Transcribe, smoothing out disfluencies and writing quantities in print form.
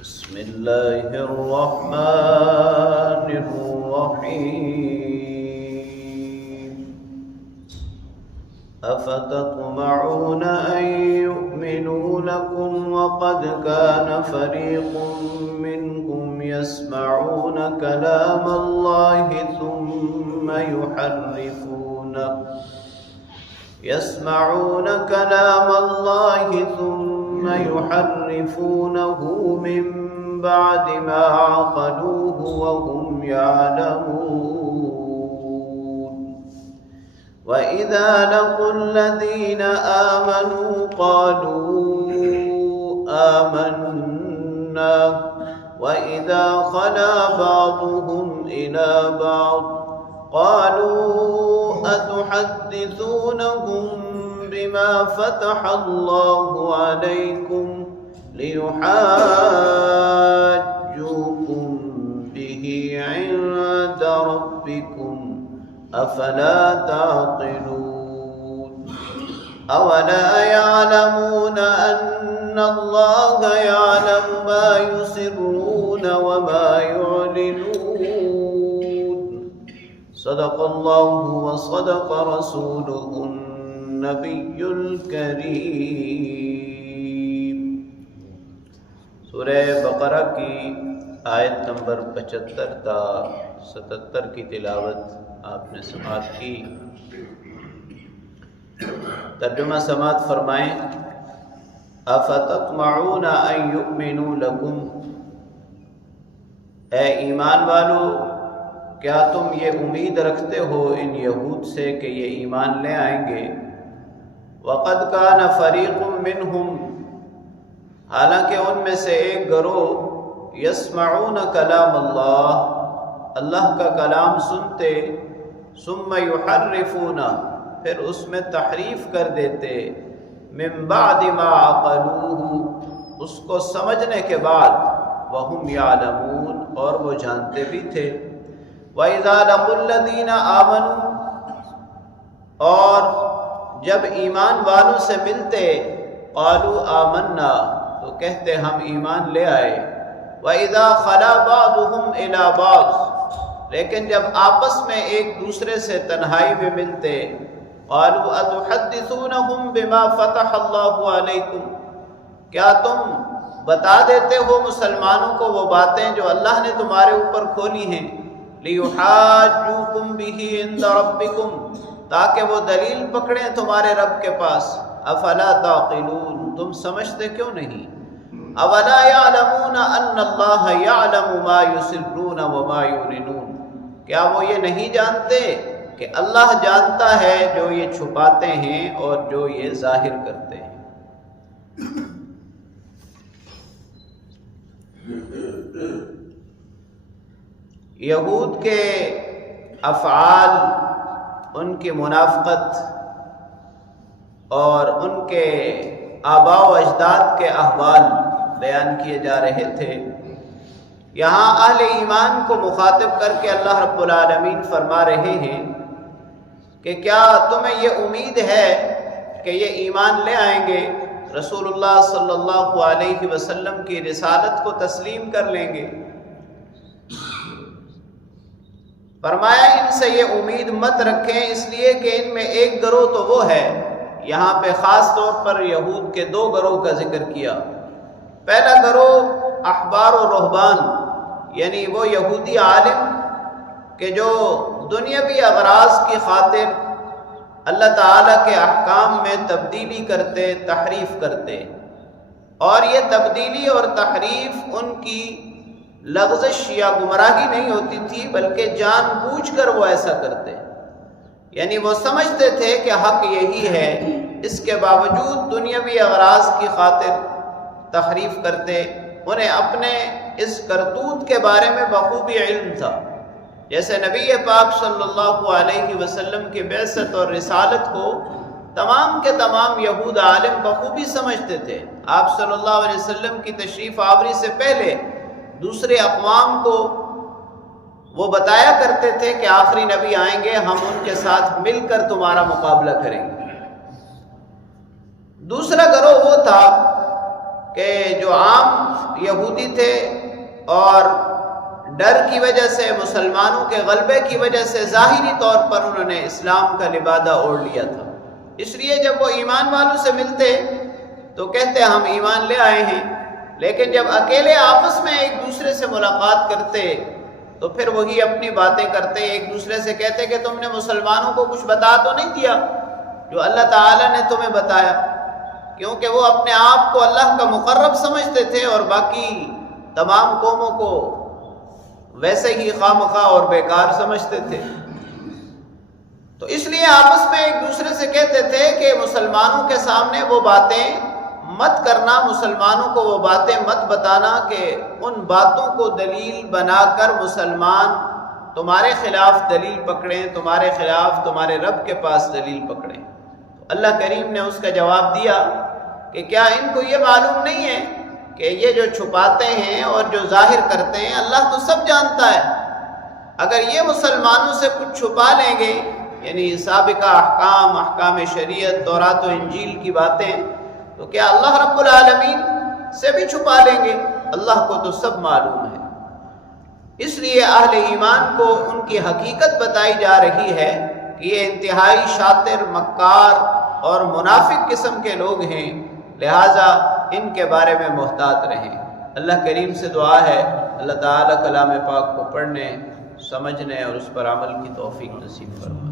بسم الله الرحمن الرحيم أفتطمعون أن يؤمنوا لكم وقد كان فريق منهم يسمعون كلام الله ثم يحرفونه من بعد ما عقلوه وهم يعلمون وإذا لقوا الذين آمنوا قالوا آمنا وإذا خلا بعضهم إلى بعض قالوا أتحدثونهم بما فتح الله عليكم ليحاجوكم به عند ربكم أفلا تعقلون أولا يعلمون أن الله يعلم ما يسرون وما يعلنون صدق الله وصدق رسوله النبی الکریم۔ سورہ بقرہ کی آیت نمبر 75 تا 77 کی تلاوت آپ نے سماعت کی۔ ترجمہ سماعت فرمائیں۔ افتطمعون ان یؤمنوا لکم، اے ایمان والو کیا تم یہ امید رکھتے ہو ان یہود سے کہ یہ ایمان لے آئیں گے؟ وَقَدْ كَانَ فَرِيقٌ مِّنْهُمْ، حالانکہ ان میں سے ایک گروہ يَسْمَعُونَ كَلَامَ اللَّهِ، اللہ کا کلام سنتے، ثُمَّ يُحَرِّفُونَ، پھر اس میں تحریف کر دیتے، مِن بَعْدِ مَا عَقَلُوهُ، اس کو سمجھنے کے بعد، وَهُمْ يَعْلَمُونَ، اور وہ جانتے بھی تھے۔ وَإِذَا لَقُوا الَّذِينَ آمَنُوا، اور جب ایمان والوں سے ملتے، قالوا آمنا، تو کہتے ہم ایمان لے آئے۔ وَإِذَا خَلَا بَعْضُهُمْ إِلَى بَعْضٍ، لیکن جب آپس میں ایک دوسرے سے تنہائی میں ملتے، قالوا أَتُحَدِّثُونَهُمْ بِمَا فَتَحَ اللَّهُ عَلَيْكُمْ، کیا تم بتا دیتے ہو مسلمانوں کو وہ باتیں جو اللہ نے تمہارے اوپر کھولی ہیں، لِيُحَاجُّوكُمْ بِهِ عِندَ رَبِّكُمْ، تاکہ وہ دلیل پکڑیں تمہارے رب کے پاس۔ افلا تعقلون، تم سمجھتے کیوں نہیں؟ اولا يعلمون ان اللہ يعلم ما يسرون وما يعلنون، کیا وہ یہ نہیں جانتے کہ اللہ جانتا ہے جو یہ چھپاتے ہیں اور جو یہ ظاہر کرتے ہیں۔ یہود کے افعال، ان کی منافقت اور ان کے آباء و اجداد کے احوال بیان کیے جا رہے تھے۔ یہاں اہل ایمان کو مخاطب کر کے اللہ رب العالمین فرما رہے ہیں کہ کیا تمہیں یہ امید ہے کہ یہ ایمان لے آئیں گے، رسول اللہ صلی اللہ علیہ وسلم کی رسالت کو تسلیم کر لیں گے؟ فرمایا ان سے یہ امید مت رکھیں، اس لیے کہ ان میں ایک گروہ تو وہ ہے، یہاں پہ خاص طور پر یہود کے دو گروہ کا ذکر کیا۔ پہلا گروہ احبار و رہبان، یعنی وہ یہودی عالم کہ جو دنیاوی اغراض کی خاطر اللہ تعالیٰ کے احکام میں تبدیلی کرتے، تحریف کرتے، اور یہ تبدیلی اور تحریف ان کی لغزش یا گمراہی نہیں ہوتی تھی، بلکہ جان بوجھ کر وہ ایسا کرتے، یعنی وہ سمجھتے تھے کہ حق یہی ہے، اس کے باوجود دنیاوی اغراض کی خاطر تحریف کرتے۔ انہیں اپنے اس کرتوت کے بارے میں بخوبی علم تھا، جیسے نبی پاک صلی اللہ علیہ وسلم کی بعثت اور رسالت کو تمام کے تمام یہود عالم بخوبی سمجھتے تھے۔ آپ صلی اللہ علیہ وسلم کی تشریف آوری سے پہلے دوسرے اقوام کو وہ بتایا کرتے تھے کہ آخری نبی آئیں گے، ہم ان کے ساتھ مل کر تمہارا مقابلہ کریں گے۔ دوسرا گروہ وہ تھا کہ جو عام یہودی تھے اور ڈر کی وجہ سے، مسلمانوں کے غلبے کی وجہ سے ظاہری طور پر انہوں نے اسلام کا لبادہ اوڑھ لیا تھا، اس لیے جب وہ ایمان والوں سے ملتے تو کہتے ہم ایمان لے آئے ہیں، لیکن جب اکیلے آپس میں ایک دوسرے سے ملاقات کرتے تو پھر وہی اپنی باتیں کرتے، ایک دوسرے سے کہتے کہ تم نے مسلمانوں کو کچھ بتا تو نہیں دیا جو اللہ تعالیٰ نے تمہیں بتایا، کیونکہ وہ اپنے آپ کو اللہ کا مقرب سمجھتے تھے اور باقی تمام قوموں کو ویسے ہی خواہ اور بیکار سمجھتے تھے۔ تو اس لیے آپس میں ایک دوسرے سے کہتے تھے کہ مسلمانوں کے سامنے وہ باتیں مت کرنا، مسلمانوں کو وہ باتیں مت بتانا کہ ان باتوں کو دلیل بنا کر مسلمان تمہارے خلاف دلیل پکڑیں، تمہارے خلاف تمہارے رب کے پاس دلیل پکڑیں۔ اللہ کریم نے اس کا جواب دیا کہ کیا ان کو یہ معلوم نہیں ہے کہ یہ جو چھپاتے ہیں اور جو ظاہر کرتے ہیں اللہ تو سب جانتا ہے، اگر یہ مسلمانوں سے کچھ چھپا لیں گے، یعنی سابقہ احکام، احکام شریعت، تورات و انجیل کی باتیں، تو کیا اللہ رب العالمین سے بھی چھپا لیں گے؟ اللہ کو تو سب معلوم ہے۔ اس لیے اہل ایمان کو ان کی حقیقت بتائی جا رہی ہے کہ یہ انتہائی شاطر، مکار اور منافق قسم کے لوگ ہیں، لہٰذا ان کے بارے میں محتاط رہیں۔ اللہ کریم سے دعا ہے اللہ تعالیٰ کلام پاک کو پڑھنے، سمجھنے اور اس پر عمل کی توفیق نصیب فرمائے۔